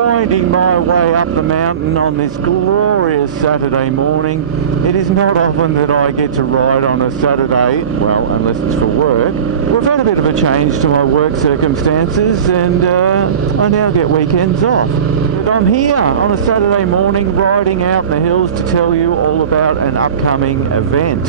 winding my way up the mountain on this glorious Saturday morning. It is not often that I get to ride on a Saturday, well, unless it's for work. We've had a bit of a change to my work circumstances, and I now get weekends off. But I'm here on a Saturday morning riding out in the hills to tell you all about an upcoming event.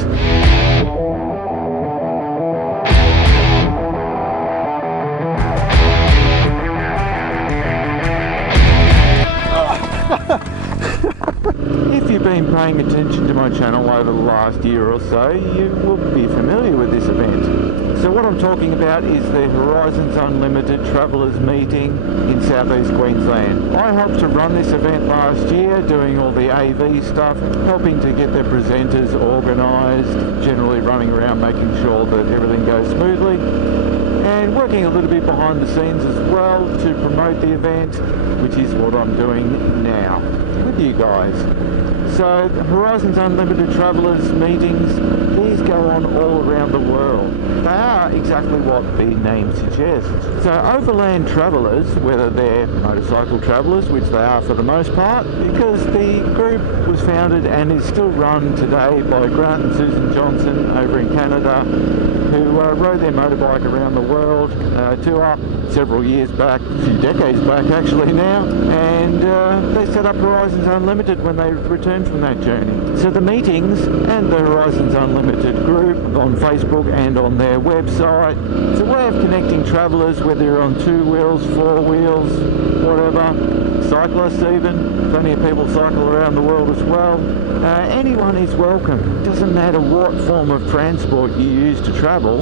If you've been paying attention to my channel over the last year or so, you will be familiar with this event. So what I'm talking about is the Horizons Unlimited Travellers Meeting in southeast Queensland. I helped to run this event last year, doing all the AV stuff, helping to get the presenters organised, generally running around making sure that everything goes smoothly, and working a little bit behind the scenes as well to promote the event, which is what I'm doing now with you guys. So the Horizons Unlimited Travellers meetings, these go on all around the world. They are exactly what the name suggests. So overland travellers, whether they're motorcycle travellers, which they are for the most part, because the group was founded and is still run today by Grant and Susan Johnson over in Canada, who rode their motorbike around the world, tour several years back, a few decades back actually now, and they set up Horizons Unlimited when they returned from that journey. So the meetings and the Horizons Unlimited group on Facebook and on their website, it's a way of connecting travellers, whether you're on 2 wheels, 4 wheels, whatever, cyclists even, plenty of people cycle around the world as well. Anyone is welcome. It doesn't matter what form of transport you use to travel,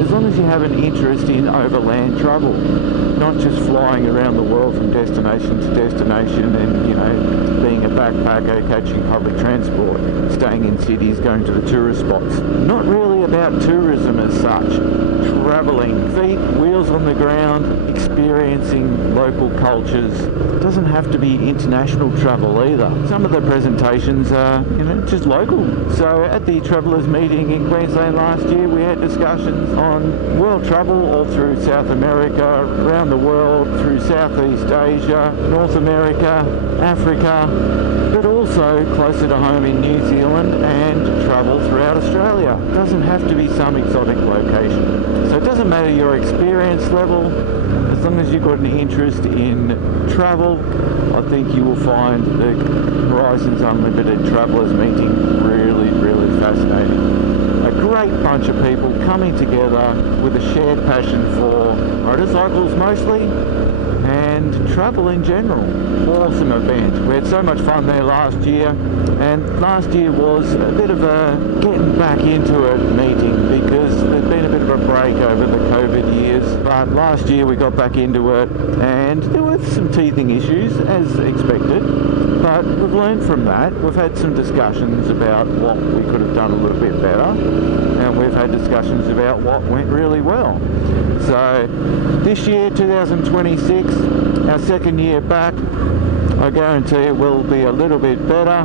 as long as you have an interest in overland travel, not just flying around the world from destination to destination and, you know, being a backpacker, catching public transport, staying in cities, going to the tourist spots. Not really about tourism as such. Travelling, feet, wheels on the ground, experiencing local cultures. It doesn't have to be international travel either. Some of the presentations are, you know, just local. So at the Travellers meeting in Queensland last year, we had discussions on world travel all through South America, around the world, through Southeast Asia, North America, Africa, but also closer to home in New Zealand and travel throughout Australia. It doesn't have to be some exotic location. So it doesn't matter your experience level, as long as you've got an interest in travel, I think you will find the Horizons Unlimited Travellers meeting really, really fascinating. A great bunch of people coming together with a shared passion for motorcycles mostly, and travel in general. Awesome event. We had so much fun there last year, and last year was a bit of a getting back into it meeting because there's been a bit of a break over the COVID years, but last year we got back into it and there were some teething issues as expected, but we've learned from that. We've had some discussions about what we could have done a little bit better, and we've had discussions about what went really well. So this year, 2026, our second year back, I guarantee it will be a little bit better,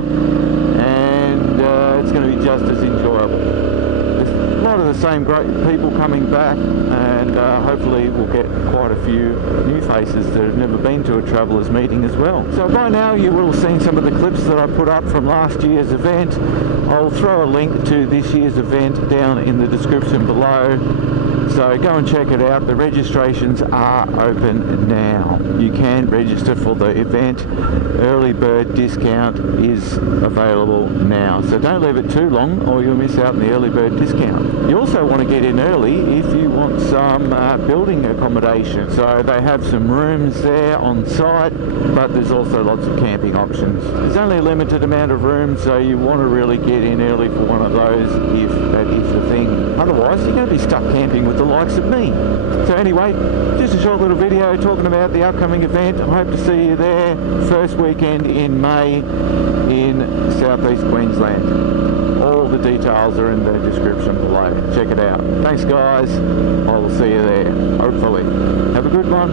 and it's going to be just as enjoyable. There's a lot of the same great people coming back, and hopefully we'll get quite a few new faces that have never been to a Travellers meeting as well. So by now you will have seen some of the clips that I put up from last year's event. I'll throw a link to this year's event down in the description below. So go and check it out. The registrations are open now. You can register for the event. Early bird discount is available now. So don't leave it too long or you'll miss out on the early bird discount. You also want to get in early if you want some building accommodation. So they have some rooms there on site, but there's also lots of camping options. There's only a limited amount of rooms, so you want to really get in early for one of those if that is the thing. Otherwise, you're going to be stuck camping with the likes of me. So anyway, just a short little video talking about the upcoming event. I hope to see you there first weekend in May in southeast Queensland. All the details are in the description below. Check it out. Thanks guys. I will see you there, hopefully. Have a good one.